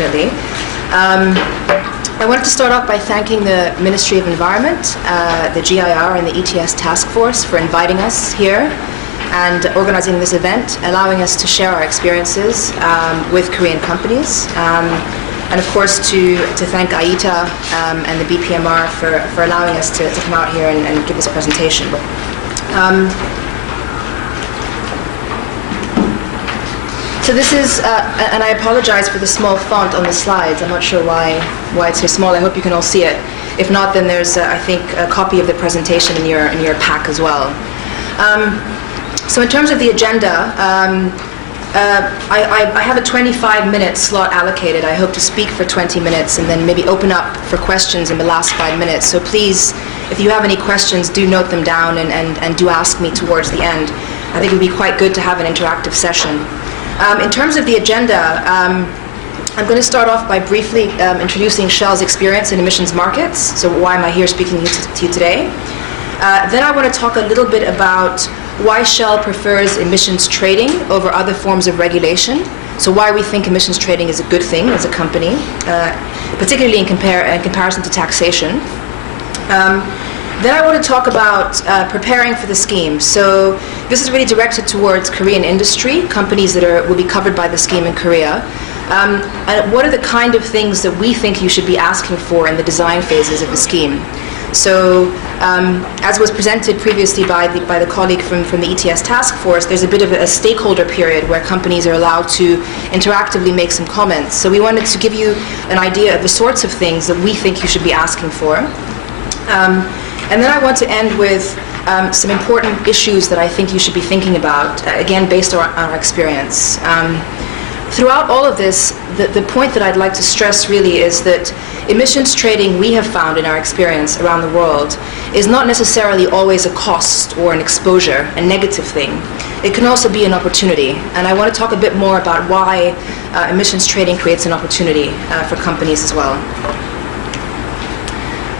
unfortunately. I wanted to start off by thanking the Ministry of Environment, the GIR and the ETS Task Force for inviting us here and organizing this event, allowing us to share our experiences with Korean companies. And of course to thank AITA and the B-PMR for allowing us to come out here and give this presentation. So this is, and I apologize for the small font on the slides. I'm not sure why it's so small. I hope you can all see it. If not, then there's, I think, a copy of the presentation in your pack as well. So in terms of the agenda, I have a 25-minute slot allocated. I hope to speak for 20 minutes and then maybe open up for questions in the last 5 minutes. So please, if you have any questions, do note them down and do ask me towards the end. I think it would be quite good to have an interactive session. In terms of the agenda, I'm going to start off by briefly introducing Shell's experience in emissions markets. So why am I here speaking to you today? Then I want to talk a little bit about why Shell prefers emissions trading over other forms of regulation. So why we think emissions trading is a good thing as a company, particularly in comparison to taxation. Then I want to talk about preparing for the scheme. So this is really directed towards Korean industry, companies that will be covered by the scheme in Korea. And what are the kind of things that we think you should be asking for in the design phases of the scheme? So as was presented previously by the colleague from the ETS task force, there's a bit of a stakeholder period where companies are allowed to interactively make some comments. So we wanted to give you an idea of the sorts of things that we think you should be asking for. And then I want to end with some important issues that I think you should be thinking about, again, based on our experience. Throughout all of this, the point that I'd like to stress really is that emissions trading, we have found in our experience around the world, is not necessarily always a cost or an exposure, a negative thing. It can also be an opportunity. And I want to talk a bit more about why emissions trading creates an opportunity for companies as well.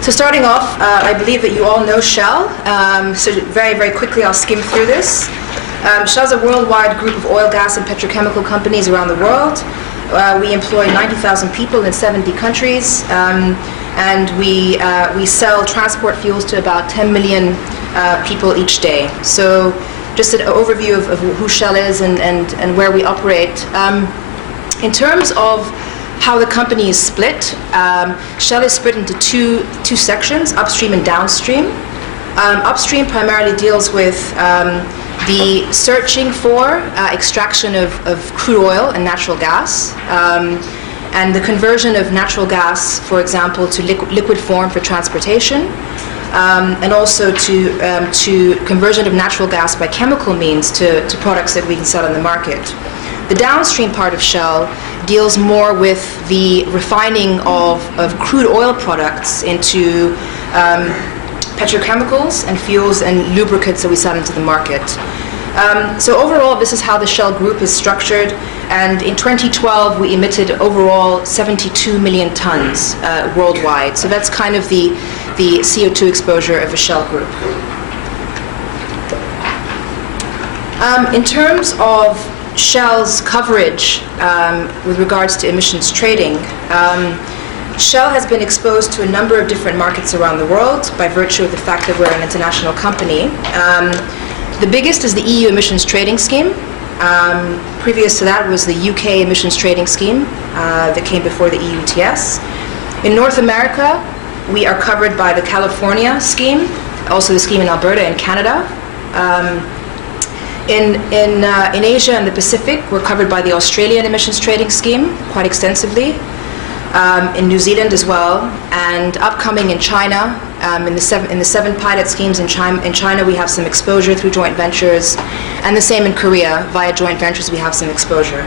So starting off, I believe that you all know Shell. So very, very quickly, I'll skim through this. Shell's a worldwide group of oil, gas, and petrochemical companies around the world. We employ 90,000 people in 70 countries, and we sell transport fuels to about 10 million people each day. So just an overview of who Shell is and where we operate. In terms of how the company is split, Shell is split into two sections, upstream and downstream. Upstream primarily deals with the searching for extraction of crude oil and natural gas, and the conversion of natural gas, for example, to liquid form for transportation, and also to conversion of natural gas by chemical means to products that we can sell in the market. The downstream part of Shell deals more with the refining of crude oil products into petrochemicals and fuels and lubricants that we sell into the market. So overall, this is how the Shell group is structured. And in 2012, we emitted overall 72 million tons worldwide. So that's kind of the CO2 exposure of the Shell group. In terms of Shell's coverage with regards to emissions trading, Shell has been exposed to a number of different markets around the world by virtue of the fact that we're an international company. The biggest is the EU emissions trading scheme. Previous to that was the UK emissions trading scheme that came before the EU ETS. In North America, we are covered by the California scheme, also the scheme in Alberta and Canada. In Asia and the Pacific, we're covered by the Australian emissions trading scheme quite extensively. In New Zealand as well, and upcoming in China, in the seven pilot schemes in China, we have some exposure through joint ventures, and the same in Korea. Via joint ventures, we have some exposure.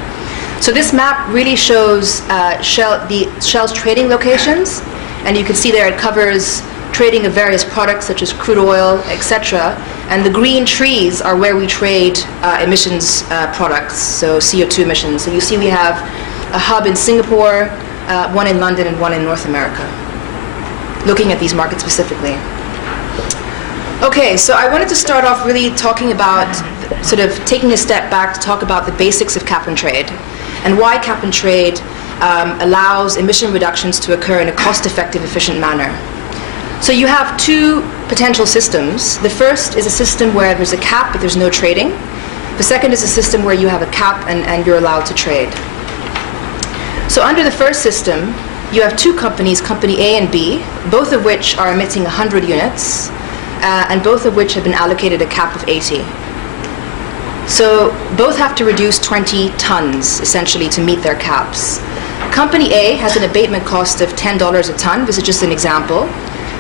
So this map really shows Shell's trading locations, and you can see there it covers trading of various products such as crude oil, etc. And the green trees are where we trade emissions products, so CO2 emissions. So you see we have a hub in Singapore, one in London, and one in North America, looking at these markets specifically. Okay, so I wanted to start off really talking about, sort of taking a step back to talk about the basics of cap and trade, and why cap and trade allows emission reductions to occur in a cost-effective, efficient manner. So you have two potential systems. The first is a system where there's a cap but there's no trading. The second is a system where you have a cap and you're allowed to trade. So under the first system, you have two companies, company A and B, both of which are emitting 100 units, and both of which have been allocated a cap of 80. So both have to reduce 20 tons, essentially, to meet their caps. Company A has an abatement cost of $10 a ton. This is just an example.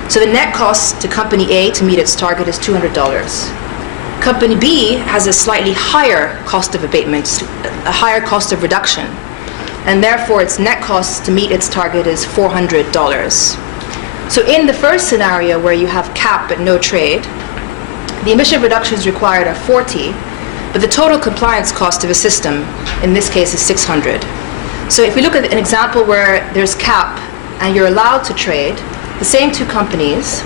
So the net cost to Company A to meet its target is $200. Company B has a slightly higher cost of abatement, a higher cost of reduction, and therefore its net cost to meet its target is $400. So in the first scenario where you have cap but no trade, the emission reductions required are 40, but the total compliance cost of a system in this case is 600. So if we look at an example where there's cap and you're allowed to trade, the same two companies.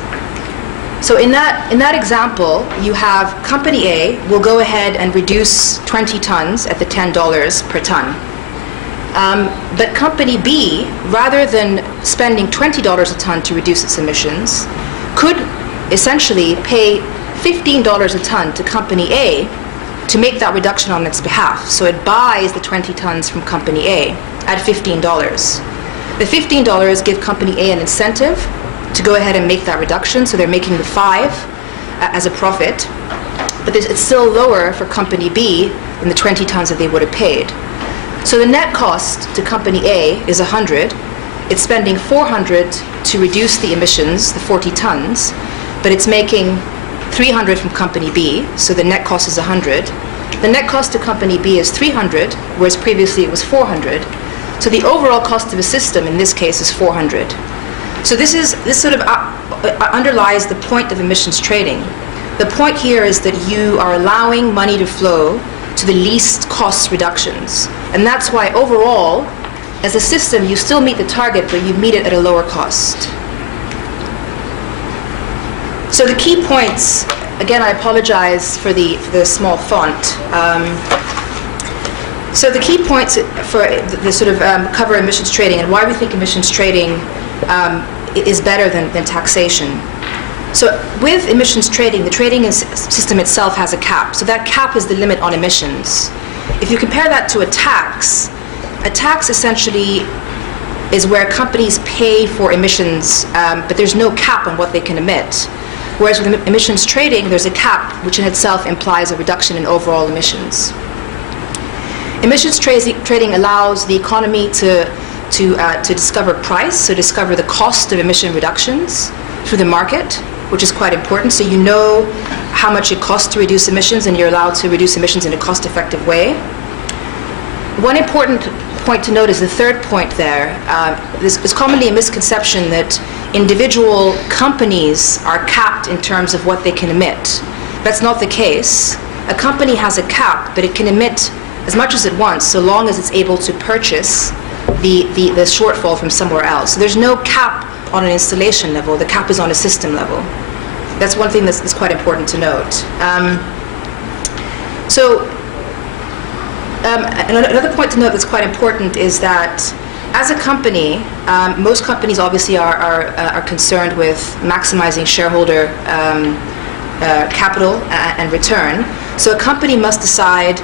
So in that example, you have Company A will go ahead and reduce 20 tons at the $10 per ton. But Company B, rather than spending $20 a ton to reduce its emissions, could essentially pay $15 a ton to Company A to make that reduction on its behalf. So it buys the 20 tons from Company A at $15. The $15 give Company A an incentive to go ahead and make that reduction, so they're making the 5 as a profit, but it's still lower for Company B than the 20 tons that they would have paid. So the net cost to Company A is 100. It's spending 400 to reduce the emissions, the 40 tons, but it's making 300 from Company B, so the net cost is 100. The net cost to Company B is 300, whereas previously it was 400. So the overall cost of a system in this case is 400. So this sort of underlies the point of emissions trading. The point here is that you are allowing money to flow to the least cost reductions. And that's why overall, as a system, you still meet the target, but you meet it at a lower cost. So the key points, again, I apologize for the small font. So the key points for the sort of cover emissions trading and why we think emissions trading is better than taxation. So with emissions trading, the trading system itself has a cap. So that cap is the limit on emissions. If you compare that to a tax essentially is where companies pay for emissions, but there's no cap on what they can emit. Whereas with emissions trading, there's a cap, which in itself implies a reduction in overall emissions. Emissions trading allows the economy to discover price, so discover the cost of emission reductions through the market, which is quite important. So you know how much it costs to reduce emissions, and you're allowed to reduce emissions in a cost-effective way. One important point to note is the third point there. There's commonly a misconception that individual companies are capped in terms of what they can emit. That's not the case. A company has a cap, but it can emit as much as it wants, so long as it's able to purchase the shortfall from somewhere else. So there's no cap on an installation level. The cap is on a system level. That's one thing that's quite important to note. Another point to note that's quite important is that as a company, most companies obviously are concerned with maximizing shareholder capital and return. So a company must decide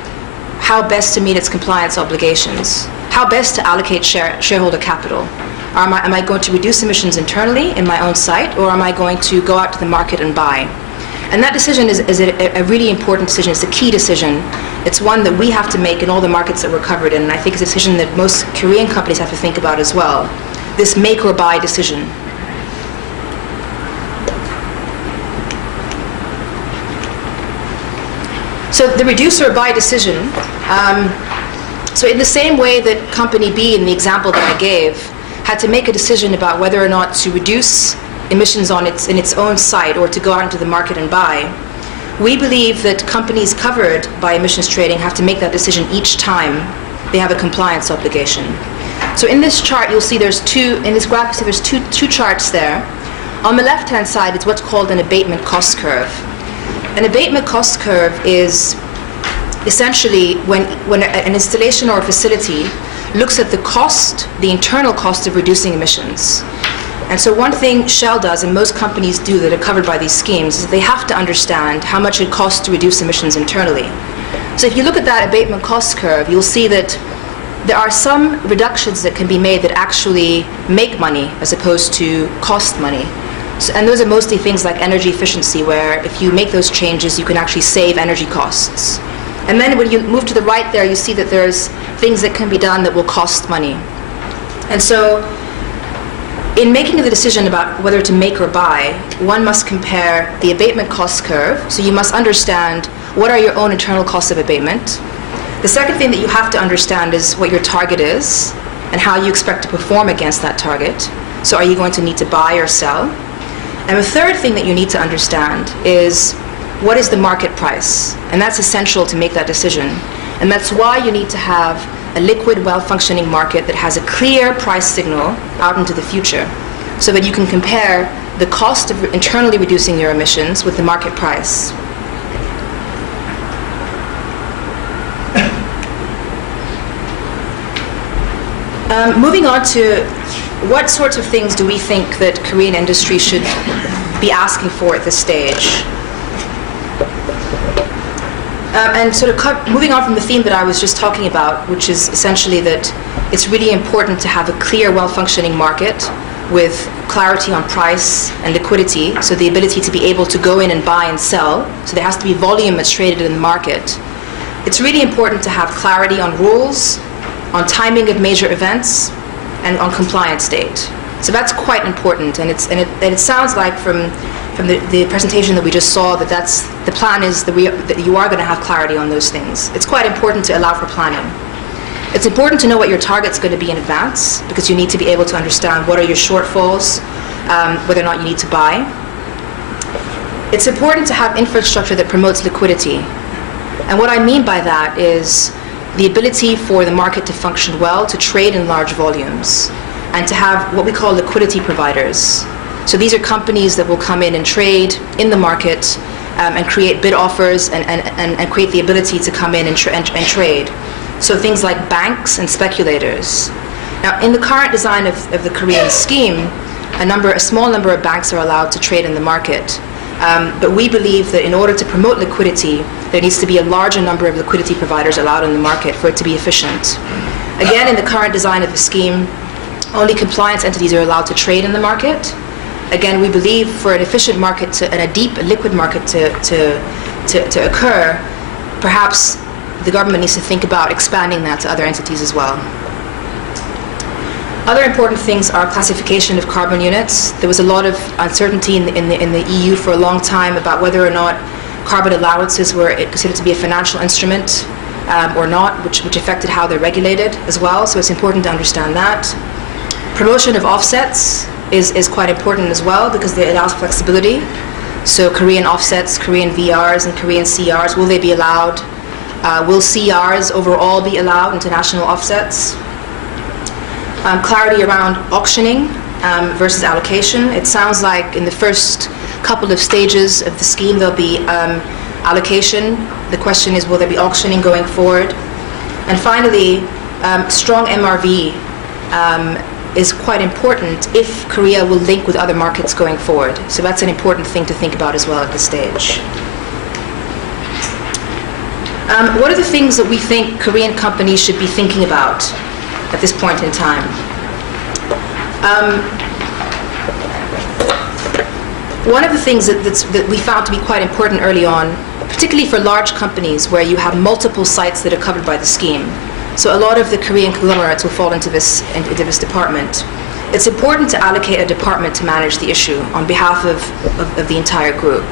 how best to meet its compliance obligations, how best to allocate shareholder capital. Am I going to reduce emissions internally in my own site, or am I going to go out to the market and buy? And that decision is a really important decision. It's a key decision. It's one that we have to make in all the markets that we're covered in, and I think it's a decision that most Korean companies have to think about as well. This make or buy decision. So the reduce or buy decision, so in the same way that Company B, in the example that I gave, had to make a decision about whether or not to reduce emissions in its own site or to go out into the market and buy, we believe that companies covered by emissions trading have to make that decision each time they have a compliance obligation. So in this chart, you'll see in this graph, there's two charts there. On the left-hand side, it's what's called an abatement cost curve. An abatement cost curve is essentially when an installation or a facility looks at the cost, the internal cost of reducing emissions. And so one thing Shell does, and most companies do that are covered by these schemes, is they have to understand how much it costs to reduce emissions internally. So if you look at that abatement cost curve, you'll see that there are some reductions that can be made that actually make money as opposed to cost money. So, and those are mostly things like energy efficiency, where if you make those changes, you can actually save energy costs. And then when you move to the right there, you see that there's things that can be done that will cost money. And so in making the decision about whether to make or buy, one must compare the abatement cost curve. So you must understand what are your own internal costs of abatement. The second thing that you have to understand is what your target is and how you expect to perform against that target. So are you going to need to buy or sell? And the third thing that you need to understand is what is the market price? And that's essential to make that decision. And that's why you need to have a liquid, well-functioning market that has a clear price signal out into the future, so that you can compare the cost of internally reducing your emissions with the market price. Moving on to what sorts of things do we think that Korean industry should be asking for at this stage? And sort of moving on from the theme that I was just talking about, which is essentially that it's really important to have a clear, well-functioning market with clarity on price and liquidity, so the ability to be able to go in and buy and sell. So there has to be volume that's traded in the market. It's really important to have clarity on rules, on timing of major events, and on compliance date. So that's quite important, and it sounds like from the presentation that we just saw that the plan is that you are going to have clarity on those things. It's quite important to allow for planning. It's important to know what your target's going to be in advance, because you need to be able to understand what are your shortfalls, whether or not you need to buy. It's important to have infrastructure that promotes liquidity. And what I mean by that is the ability for the market to function well, to trade in large volumes, and to have what we call liquidity providers. So these are companies that will come in and trade in the market and create bid offers and create the ability to come in and trade. So things like banks and speculators. Now, in the current design of the Korean scheme, a small number of banks are allowed to trade in the market. But we believe that in order to promote liquidity, there needs to be a larger number of liquidity providers allowed in the market for it to be efficient. Again, in the current design of the scheme, only compliance entities are allowed to trade in the market. Again, we believe for an efficient market and a deep liquid market to occur, perhaps the government needs to think about expanding that to other entities as well. Other important things are classification of carbon units. There was a lot of uncertainty in the EU for a long time about whether or not carbon allowances were considered to be a financial instrument or not, which affected how they're regulated as well. So it's important to understand that. Promotion of offsets is quite important as well, because it allows flexibility. So Korean offsets, Korean VRs, and Korean CRs, will they be allowed? Will CRs overall be allowed, international offsets? Clarity around auctioning versus allocation. It sounds like in the first couple of stages of the scheme there'll be allocation. The question is, will there be auctioning going forward? And finally, strong MRV is quite important if Korea will link with other markets going forward. So that's an important thing to think about as well at this stage. What are the things that we think Korean companies should be thinking about at this point in time? One of the things that we found to be quite important early on, particularly for large companies where you have multiple sites that are covered by the scheme. So a lot of the Korean conglomerates will fall into this department. It's important to allocate a department to manage the issue on behalf of the entire group.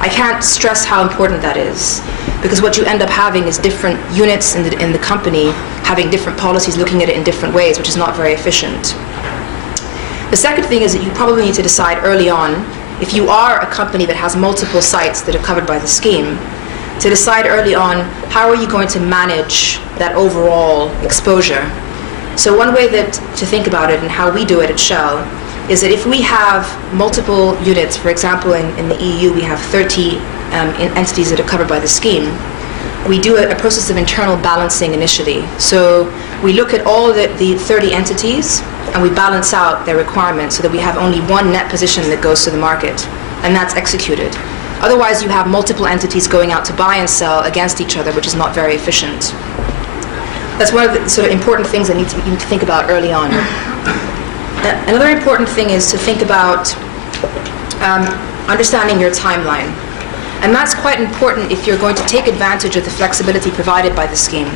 I can't stress how important that is, because what you end up having is different units in the company having different policies, looking at it in different ways, which is not very efficient. The second thing is that you probably need to decide early on, if you are a company that has multiple sites that are covered by the scheme, to decide early on how are you going to manage that overall exposure. So one way to think about it, and how we do it at Shell, is that if we have multiple units, for example in the EU we have 30 entities that are covered by the scheme, we do a process of internal balancing initially. So We look at all the 30 entities and we balance out their requirements so that we have only one net position that goes to the market, and that's executed. Otherwise, you have multiple entities going out to buy and sell against each other, which is not very efficient. That's one of the sort of important things that you need to think about early on. Another important thing is to think about understanding your timeline. And that's quite important if you're going to take advantage of the flexibility provided by the scheme.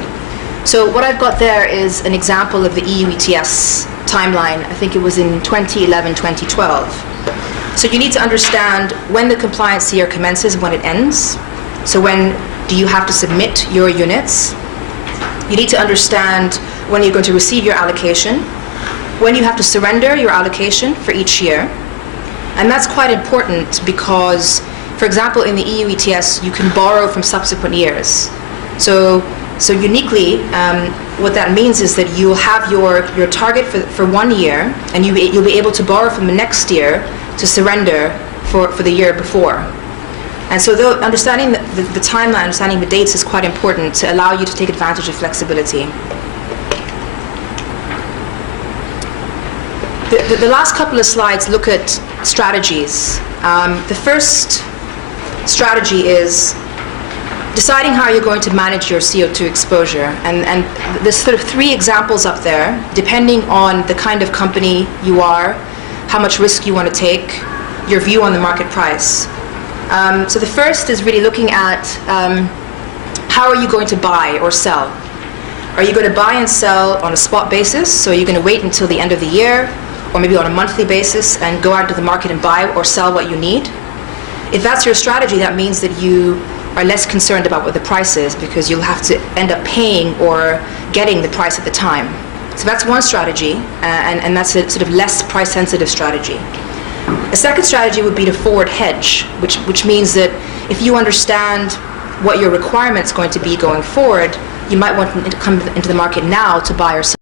So what I've got there is an example of the EU ETS timeline. I think it was in 2011, 2012. So you need to understand when the compliance year commences and when it ends. So when do you have to submit your units? You need to understand when you're going to receive your allocation, when you have to surrender your allocation for each year. And that's quite important because, for example, in the EU ETS, you can borrow from subsequent years. So uniquely, what that means is that you'll have your target for 1 year, and you'll be able to borrow from the next year to surrender for the year before. And so understanding the timeline, understanding the dates is quite important to allow you to take advantage of flexibility. The last couple of slides look at strategies. The first strategy is deciding how you're going to manage your CO2 exposure. And there's sort of 3 examples up there, depending on the kind of company you are, how much risk you want to take, your view on the market price. So the first is really looking at how are you going to buy or sell? Are you going to buy and sell on a spot basis? So you're going to wait until the end of the year, or maybe on a monthly basis, and go out to the market and buy or sell what you need? If that's your strategy, that means that you are less concerned about what the price is, because you'll have to end up paying or getting the price at the time. So that's one strategy, and that's a sort of less price-sensitive strategy. A second strategy would be to forward hedge, which means that if you understand what your requirement's going to be going forward, you might want to come into the market now to buy or sell.